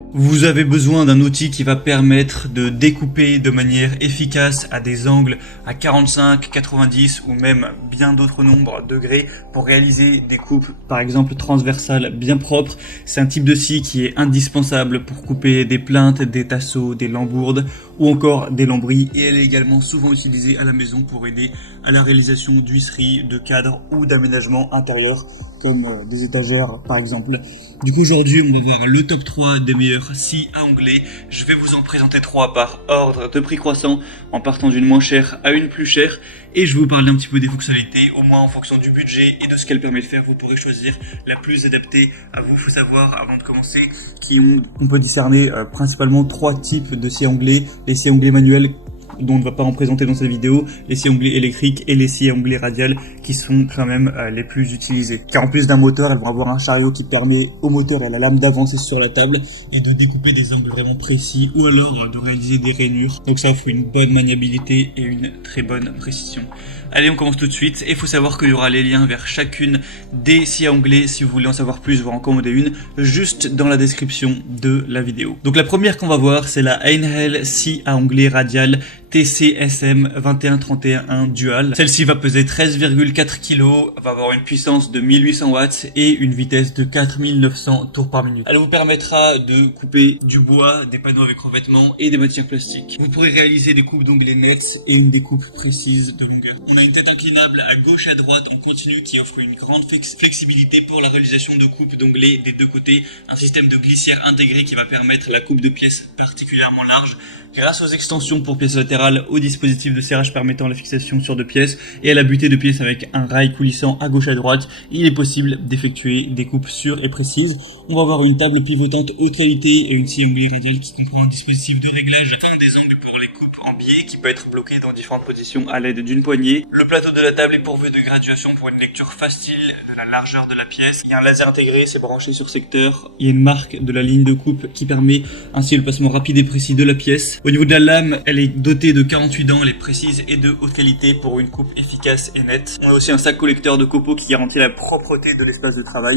Vous avez besoin d'un outil qui va permettre de découper de manière efficace à des angles à 45, 90 ou même bien d'autres nombres de degrés pour réaliser des coupes par exemple transversales bien propres. C'est un type de scie qui est indispensable pour couper des plinthes, des tasseaux, des lambourdes ou encore des lambris, et elle est également souvent utilisée à la maison pour aider à la réalisation d'huisseries, de cadres ou d'aménagements intérieurs comme des étagères par exemple. Du coup aujourd'hui on va voir le top 3 des meilleurs scies à onglet. Je vais vous en présenter 3 par ordre de prix croissant en partant d'une moins chère à une plus chère, et je vais vous parler un petit peu des fonctionnalités, au moins en fonction du budget et de ce qu'elle permet de faire. Vous pourrez choisir la plus adaptée à vous. Il faut savoir avant de commencer qu'on peut discerner principalement 3 types de scies à onglet: les scies à onglet manuels dont on ne va pas en présenter dans cette vidéo, les scies à onglet électriques et les scies à onglet radiales qui sont quand même les plus utilisées. Car en plus d'un moteur, elles vont avoir un chariot qui permet au moteur et à la lame d'avancer sur la table et de découper des angles vraiment précis, ou alors de réaliser des rainures. Donc ça offre une bonne maniabilité et une très bonne précision. Allez, on commence tout de suite, et il faut savoir qu'il y aura les liens vers chacune des scies à onglet si vous voulez en savoir plus, voire en commander une, juste dans la description de la vidéo. Donc la première qu'on va voir, c'est la Einhell scie à onglet radial TCSM 2131 Dual. Celle-ci va peser 13,4 kg, va avoir une puissance de 1800 watts et une vitesse de 4900 tours par minute. Elle vous permettra de couper du bois, des panneaux avec revêtement et des matières plastiques. Vous pourrez réaliser des coupes d'onglets nettes et une découpe précise de longueur. On a une tête inclinable à gauche et à droite en continu qui offre une grande flexibilité pour la réalisation de coupes d'onglets des deux côtés. Un système de glissière intégré qui va permettre la coupe de pièces particulièrement larges, grâce aux extensions pour pièces latérales, au dispositif de serrage permettant la fixation sur deux pièces et à la butée de pièces avec un rail coulissant à gauche et à droite. Il est possible d'effectuer des coupes sûres et précises. On va avoir une table pivotante haute qualité et une scie à onglet radial qui comprend un dispositif de réglage fin des angles pour les coupes en biais qui peut être bloqué dans différentes positions à l'aide d'une poignée. Le plateau de la table est pourvu de graduation pour une lecture facile de la largeur de la pièce. Il y a un laser intégré, c'est branché sur secteur. Il y a une marque de la ligne de coupe qui permet ainsi le placement rapide et précis de la pièce. Au niveau de la lame, elle est dotée de 48 dents, elle est précise et de haute qualité pour une coupe efficace et nette. On a aussi un sac collecteur de copeaux qui garantit la propreté de l'espace de travail,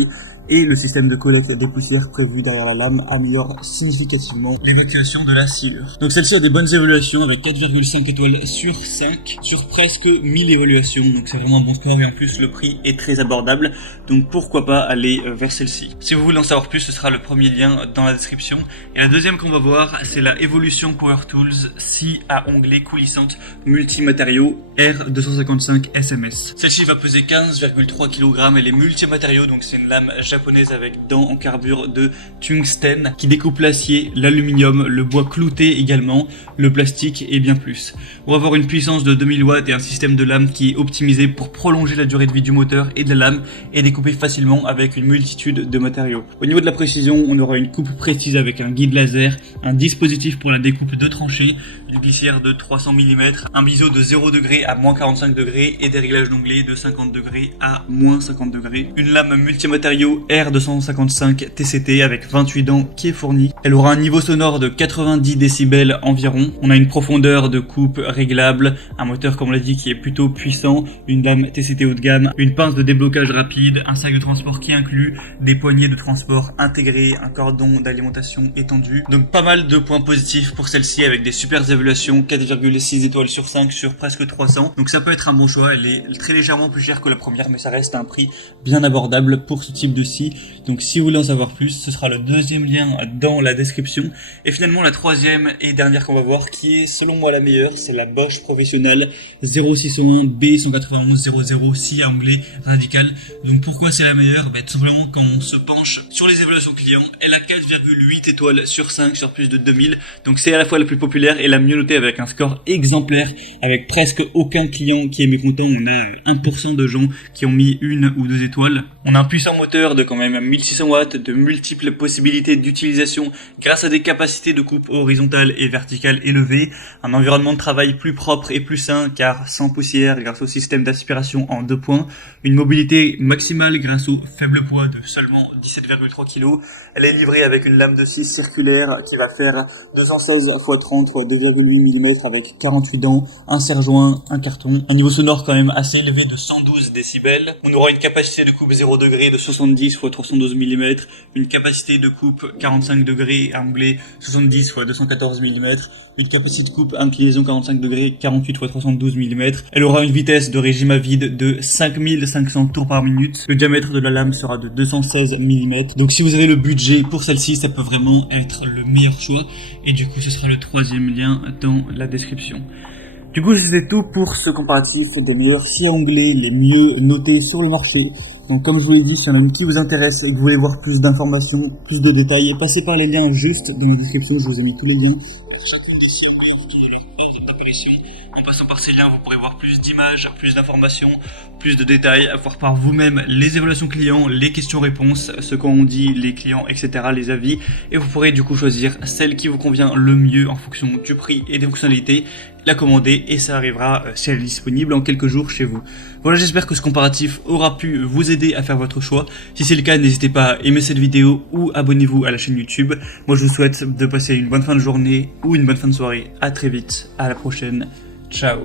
et le système de collecte des poussières prévu derrière la lame améliore significativement l'évacuation de la sciure. Donc celle-ci a des bonnes évaluations avec 4,5 étoiles sur 5 sur presque 1000 évaluations, donc c'est vraiment un bon score, et en plus le prix est très abordable, donc pourquoi pas aller vers celle-ci. Si vous voulez en savoir plus, ce sera le premier lien dans la description. Et la deuxième qu'on va voir, c'est la Evolution Power Tools scie à onglet coulissante multimatériaux R255 SMS. Celle-ci va peser 15,3 kg, elle est multimatériaux, donc c'est une lame japonaise avec dents en carbure de tungstène qui découpe l'acier, l'aluminium, le bois clouté également, le plastique et bien plus. On va avoir une puissance de 2000 watts et un système de lame qui est optimisé pour prolonger la durée de vie du moteur et de la lame et découper facilement avec une multitude de matériaux. Au niveau de la précision, on aura une coupe précise avec un guide laser, un dispositif pour la découpe de tranchées, une glissière de 300 mm, un biseau de 0 degré à moins 45 degrés et des réglages d'onglet de 50 degrés à moins 50 degrés. Une lame multimatériaux R255 TCT avec 28 dents qui est fournie. Elle aura un niveau sonore de 90 décibels environ. On a une profondeur de coupe réglable, un moteur comme on l'a dit qui est plutôt puissant, une lame TCT haut de gamme, une pince de déblocage rapide, un sac de transport qui inclut des poignées de transport intégrées, un cordon d'alimentation étendu. Donc pas mal de points positifs pour celle-ci avec des super évaluations, 4,6 étoiles sur 5 sur presque 300. Donc ça peut être un bon choix. Elle est très légèrement plus chère que la première, mais ça reste un prix bien abordable pour ce type de scie. Donc si vous voulez en savoir plus, ce sera le deuxième lien dans la description. Et finalement la troisième et dernière qu'on va voir, qui est selon moi la meilleure, c'est la Bosch Professionnelle 0601 B19100 scie à onglet radical. Donc pourquoi c'est la meilleure? Tout simplement quand on se penche sur les évaluations clients, elle a 4,8 étoiles sur 5 sur plus de 2000. Donc c'est à la fois la plus populaire et la mieux notée avec un score exemplaire, avec presque aucun client qui est mécontent. On a 1% de gens qui ont mis 1 ou 2 étoiles. On a un puissant moteur de quand même 1600 watts, de multiples possibilités d'utilisation grâce à des capacités de coupe horizontale et verticale élevées, un environnement de travail plus propre et plus sain car sans poussière grâce au système d'aspiration en 2 points, une mobilité maximale grâce au faible poids de seulement 17,3 kg. Elle est livrée avec une lame de scie circulaire qui va faire 216 x 30 x 2,8 mm être avec 48 dents, un serre-joint, un carton, un niveau sonore quand même assez élevé de 112 décibels. On aura une capacité de coupe 0 degré de 70 x 312 mm, une capacité de coupe 45 degrés anglais 70 x 214 mm, une capacité de coupe inclinaison 45 degrés 48 x 312 mm. Elle aura une vitesse de régime à vide de 5500 tours par minute. Le diamètre de la lame sera de 216 mm. Donc si vous avez le budget pour celle-ci, ça peut vraiment être le meilleur choix. Et du coup, ce sera le troisième lien dans la description. Du coup, c'était tout pour ce comparatif des meilleurs scies à onglet les mieux notés sur le marché. Donc comme je vous l'ai dit, si y en a une qui vous intéresse et que vous voulez voir plus d'informations, plus de détails, passez par les liens juste dans la description, je vous ai mis tous les liens. Chacune des scies à onglet, vous trouverez leur ordre d'apparition. En passant par ces liens, vous pourrez voir plus d'images, plus d'informations, plus de détails, voir par vous-même les évaluations clients, les questions-réponses, ce qu'ont dit les clients, etc., les avis, et vous pourrez du coup choisir celle qui vous convient le mieux en fonction du prix et des fonctionnalités, la commander et ça arrivera si elle est disponible en quelques jours chez vous. Voilà, j'espère que ce comparatif aura pu vous aider à faire votre choix. Si c'est le cas, n'hésitez pas à aimer cette vidéo ou abonnez-vous à la chaîne YouTube. Moi, je vous souhaite de passer une bonne fin de journée ou une bonne fin de soirée. À très vite, à la prochaine. Ciao.